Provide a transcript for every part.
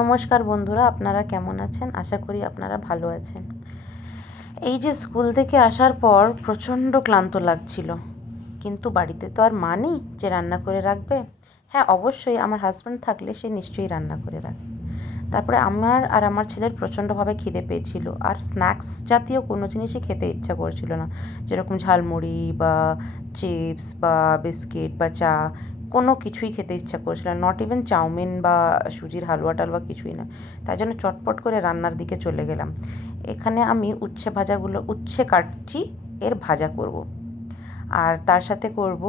নমস্কার বন্ধুরা, আপনারা কেমন আছেন? আশা করি আপনারা ভালো আছেন। এই যে স্কুল থেকে আসার পর প্রচণ্ড ক্লান্ত লাগছিল, কিন্তু বাড়িতে তো আর মা নেই যে রান্না করে রাখবে। হ্যাঁ, অবশ্যই আমার হাজব্যান্ড থাকলে সে নিশ্চয়ই রান্না করে রাখে। তারপরে আমার আর আমার ছেলের প্রচণ্ডভাবে খিদে পেয়েছিল, আর স্ন্যাক্স জাতীয় কোনো জিনিসই খেতে ইচ্ছা করছিল না, যেরকম ঝালমুড়ি বা চিপস বা বিস্কিট বা চা, কোনো কিছুই খেতে ইচ্ছা করছিল না, নট ইভেন চাউমিন বা সুজির হালুয়া টালুয়া কিছুই না। তাই জন্য চটপট করে রান্নার দিকে চলে গেলাম। এখানে আমি উচ্ছে কাটছি, এর ভাজা করব। আর তার সাথে করব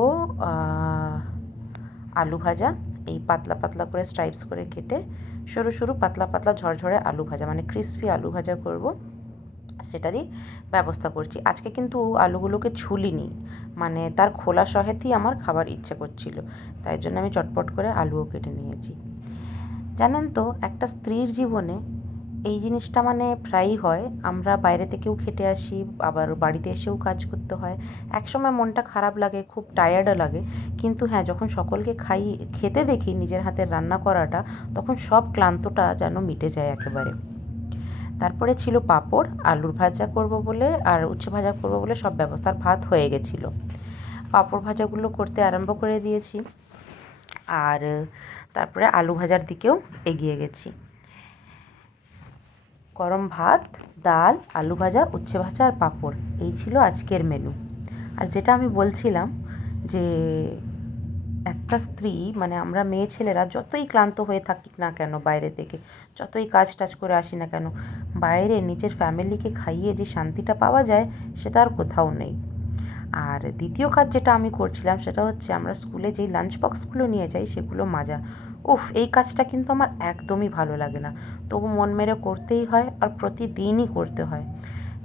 আলু ভাজা। এই পাতলা পাতলা করে স্ট্রাইপস করে কেটে সরু সরু পাতলা পাতলা ঝরঝরে আলু ভাজা, মানে ক্রিসপি আলু ভাজা করব, সেটারই ব্যবস্থা করছি। আজকে কিন্তু আলুগুলোকে ছুলিনি, মানে তার খোলা সহেতেই আমার খাবার ইচ্ছে করছিল, তাই জন্য আমি চটপট করে আলুও কেটে নিয়েছি। জানেন তো, একটা স্ত্রীর জীবনে এই জিনিসটা মানে প্রায়ই হয়। আমরা বাইরে থেকেও খেটে আসি, আবার বাড়িতে এসেও কাজ করতে হয়। একসময় মনটা খারাপ লাগে, খুব টায়ার্ডও লাগে, কিন্তু হ্যাঁ, যখন সকলকে খেতে দেখি নিজের হাতের রান্না করাটা, তখন সব ক্লান্তটা যেন মিটে যায় একেবারে। তারপরে ছিল পাঁপড়, আলুর ভাজা করব বলে আর উচ্ছে ভাজা করব বলে সব ব্যবস্থা, আর ভাত হয়ে গেছিলো। পাঁপড় ভাজাগুলো করতে আরম্ভ করে দিয়েছি, আর তারপরে আলু ভাজার দিকেও এগিয়ে গেছি। গরম ভাত, ডাল, আলু ভাজা, উচ্ছে ভাজা আর পাঁপড়, এই ছিল আজকের মেনু। আর যেটা আমি বলছিলাম যে একটা স্ত্রী, মানে আমরা মেয়ে ছেলেরা যতই ক্লান্ত হয়ে থাকি না কেন, বাইরে থেকে যতই কাজ টাজ করে আসি না কেন, বাইরে নিজের ফ্যামিলিকে খাইয়ে যে শান্তিটা পাওয়া যায়, সেটা আর কোথাও নেই। আর দ্বিতীয় কাজ যেটা আমি করছিলাম, সেটা হচ্ছে আমরা স্কুলে যেই লাঞ্চ বক্সগুলো নিয়ে যাই সেগুলো মাজা। উফ, এই কাজটা কিন্তু আমার একদমই ভালো লাগে না, তবু মন মেরে করতেই হয়, আর প্রতিদিনই করতে হয়।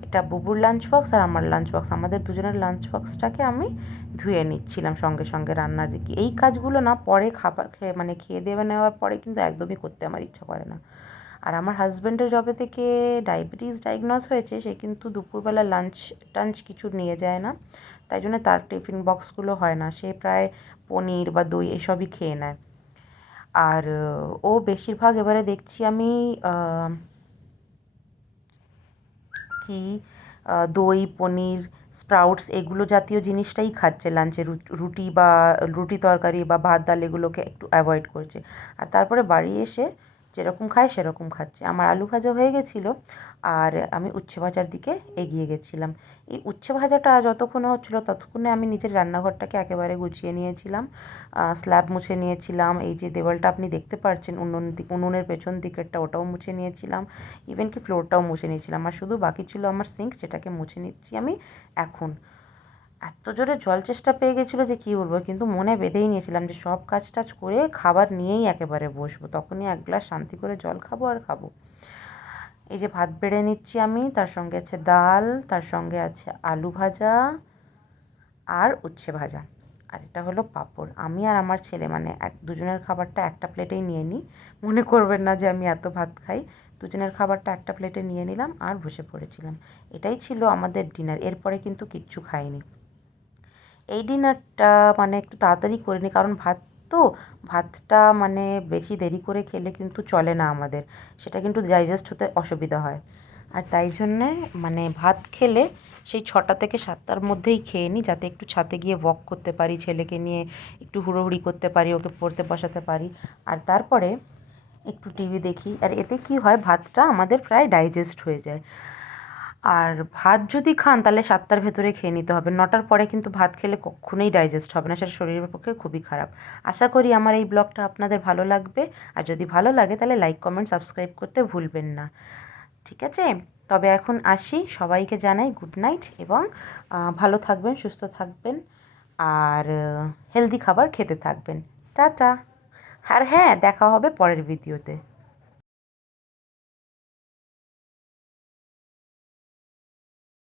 এটা বুবুর লাঞ্চ বক্স আর আমার লাঞ্চ বক্স, আমাদের দুজনের লাঞ্চ বক্সটাকে আমি ধুয়ে নিচ্ছিলাম সঙ্গে সঙ্গে রান্নার দিকে। এই কাজগুলো না পরে খাবার খেয়ে দেবে নেওয়ার পরে কিন্তু একদমই করতে আমার ইচ্ছা করে না। আর আমার হাজব্যান্ডের যবে থেকে ডায়াবেটিস ডায়াগনোজ হয়েছে, সে কিন্তু দুপুরবেলা লাঞ্চ টাঞ্চ কিছু নিয়ে যায় না, তাই জন্য তার টিফিন বক্সগুলো হয় না, সে প্রায় পনির বা দই এসবই খেয়ে নেয়। আর ও বেশিরভাগ এবারে দেখছি আমি কি দই, পনির, স্প্রাউটস এগুলো জাতীয় জিনিসটাই খাচ্ছে লাঞ্চে। রুটি বা রুটি তরকারি বা ভাত ডাল এগুলোকে একটু অ্যাভয়েড করছে। আর তারপরে বাড়ি এসে যেরকম খায় সেরকম খাচ্ছে। আমার আলু ভাজা হয়ে গেছিলো, আর আমি উচ্ছে ভাজার দিকে এগিয়ে গেছিলাম। এই উচ্ছে ভাজাটা যতক্ষণে হচ্ছিলো ততক্ষণে আমি নিজের রান্নাঘরটাকে একেবারে গুছিয়ে নিয়েছিলাম, স্ল্যাব মুছে নিয়েছিলাম। এই যে দেওয়ালটা আপনি দেখতে পাচ্ছেন উনুনের পেছন দিকেরটা, ওটাও মুছে নিয়েছিলাম। ইভেন কি ফ্লোরটাও মুছে নিয়েছিলাম, আর শুধু বাকি ছিল আমার সিঙ্ক, যেটাকে মুছে নিচ্ছি আমি এখন। এত জোরে জল চেষ্টা পেয়ে গেছিলো যে কী বলবো, কিন্তু মনে বেঁধেই নিয়েছিলাম যে সব কাজ টাজ করে খাবার নিয়েই একেবারে বসবো, তখনই এক গ্লাস শান্তি করে জল খাবো আর খাবো। এই যে ভাত বেড়ে নিচ্ছি আমি, তার সঙ্গে আছে ডাল, তার সঙ্গে আছে আলু ভাজা আর উচ্ছে ভাজা, আর এটা হলো পাঁপড়। আমি আর আমার ছেলে মানে দুজনের খাবারটা একটা প্লেটেই নিয়ে নিই, মনে করবেন না যে আমি এত ভাত খাই। দুজনের খাবারটা একটা প্লেটে নিয়ে নিলাম আর বসে পড়েছিলাম। এটাই ছিল আমাদের ডিনার, এরপরে কিন্তু কিচ্ছু খাইনি। এই ডিনারটা মানে একটু তাড়াতাড়ি করে নিই, কারণ তো ভাতটা মানে বেশি দেরি করে খেলে কিন্তু চলে না আমাদের, সেটা কিন্তু ডাইজেস্ট হতে অসুবিধা হয়। আর তাই জন্যে মানে ভাত খেলে সেই 6টা থেকে 7টার মধ্যেই খেয়ে নিই, যাতে একটু ছাদে গিয়ে ওয়াক করতে পারি, ছেলেকে নিয়ে একটু হুড়োহুড়ি করতে পারি, ওকে পড়তে বসাতে পারি, আর তারপরে একটু টিভি দেখি। আর এতে কি হয়, ভাতটা আমাদের প্রায় ডাইজেস্ট হয়ে যায়। আর ভাত যদি খান তাহলে 7টার ভেতরে খেয়ে নিতে হবে, 9টার পরে কিন্তু ভাত খেলে কখনোই ডাইজেস্ট হবে না, সেটা শরীরের পক্ষে খুবই খারাপ। আশা করি আমার এই ব্লগটা আপনাদের ভালো লাগবে, আর যদি ভালো লাগে তাহলে লাইক, কমেন্ট, সাবস্ক্রাইব করতে ভুলবেন না। ঠিক আছে, তবে এখন আসি, সবাইকে জানাই গুড নাইট, এবং ভালো থাকবেন, সুস্থ থাকবেন, আর হেলদি খাবার খেতে থাকবেন। টাটা। আর হ্যাঁ, দেখা হবে পরের ভিডিওতে।